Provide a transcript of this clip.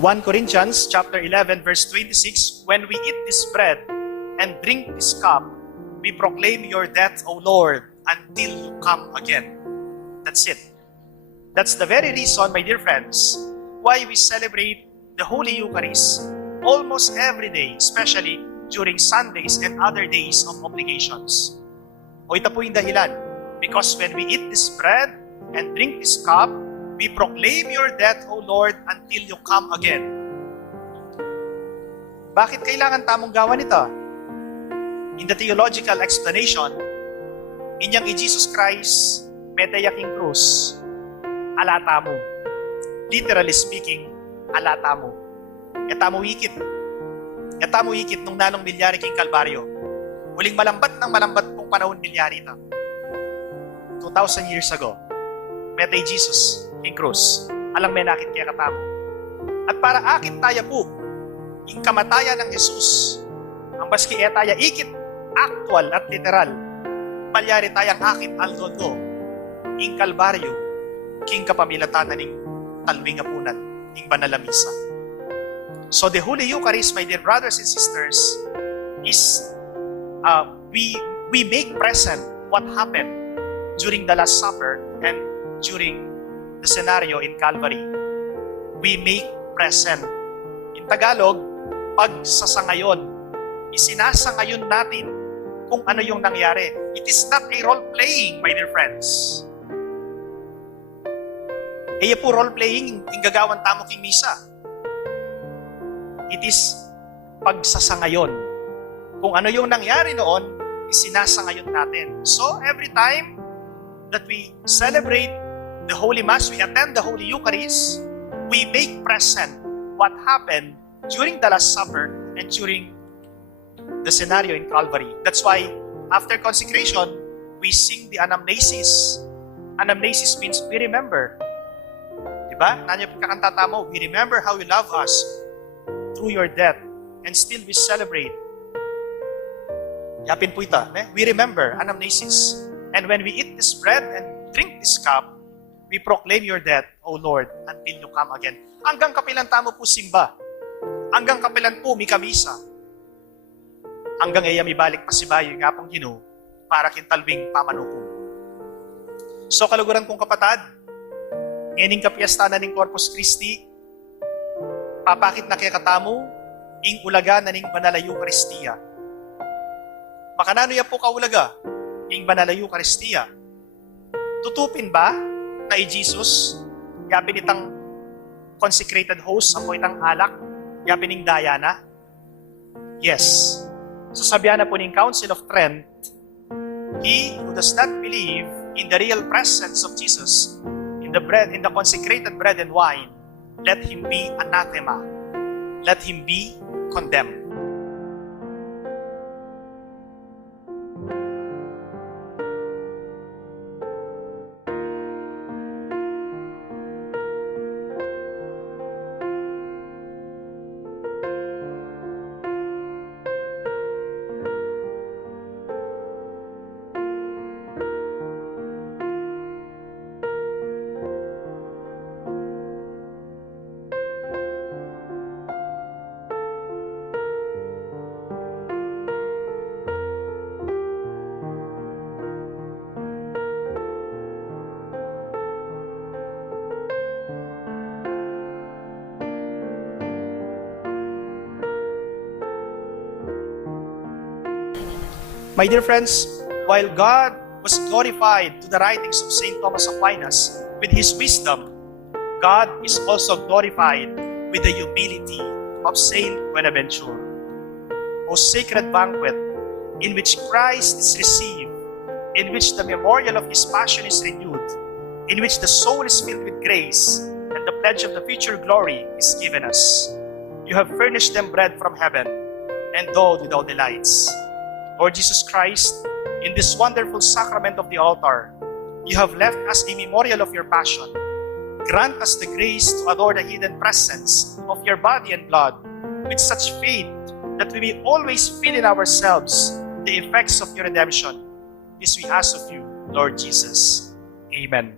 1 Corinthians chapter 11 verse 26, when we eat this bread and drink this cup, we proclaim your death, O Lord, until you come again. That's it. That's the very reason, my dear friends, why we celebrate the Holy Eucharist almost every day, especially during Sundays and other days of obligations. O ito po yung dahilan. Because when we eat this bread and drink this cup, we proclaim your death, O Lord, until you come again. Bakit kailangan tamong gawan ito? In the theological explanation, inyang Jesus Christ, metaya king krus, alata mo. Literally speaking, alata mo. Etamo ikit. Etamo ikit nung nanong malyari king kalbaryu. Muling malambat ng malambat pong panahon malyari ito. 2,000 years ago, metay Jesus king krus. Alang may nakit kaya katamo. At para akit taya po, yung kamatayan ng Hesus, ang maski taya ikit, actual at literal, malyari tayang akit, aldoldo, ing kalbaryu, king kapamilatan ning talwing hapunan, ning banal na misa. So the Holy Eucharist, my dear brothers and sisters, is we make present what happened during the Last Supper and during the scenario in Calvary. We make present. In Tagalog, pagsasangayon. Isinasangayon natin kung ano yung nangyari. It is not a role-playing, my dear friends. Kaya po role-playing, yung gagawan tamo king misa. It is pagsasangayon. Kung ano yung nangyari noon, isinasangayon natin. So, every time that we celebrate the Holy Mass, we attend the Holy Eucharist, we make present what happened during the Last Supper and during the scenario in Calvary. That's why, after consecration, we sing the anamnesis. Anamnesis means we remember. Diba? Nanyo kakanta tamo, we remember how you love us through your death and still we celebrate. Yapin po ito. We remember, anamnesis. And when we eat this bread and drink this cup, we proclaim your death, O Lord, until you come again. Hanggang kapilan tamo po simba. Hanggang kapilan po mi kamisa. Hanggang iya mi balik pa si bayo nga pong Ginoo para kintalwing pamanupong. So kaluguran kong kapatad, nganing kapiesta na ning Corpus Christi, papakit na kaya katamo, ing ulaga na ning banal na Eucharistia. Makanano ya po kaulaga, ing banal na Eucharistia. Tutupin ba na Jesus, yapin itang consecrated host, ang po itang alak, yapin ing Daya na? Yes. Sasabihan na po ng Council of Trent, he who does not believe in the real presence of Jesus, in the consecrated bread and wine, let him be anathema. Let him be condemned. My dear friends, while God was glorified to the writings of St. Thomas Aquinas with his wisdom, God is also glorified with the humility of Saint Buenaventure. O sacred banquet in which Christ is received, in which the memorial of his passion is renewed, in which the soul is filled with grace, and the pledge of the future glory is given us. You have furnished them bread from heaven, endowed with all delights. Lord Jesus Christ, in this wonderful sacrament of the altar, you have left us a memorial of your passion. Grant us the grace to adore the hidden presence of your body and blood with such faith that we may always feel in ourselves the effects of your redemption. This we ask of you, Lord Jesus. Amen.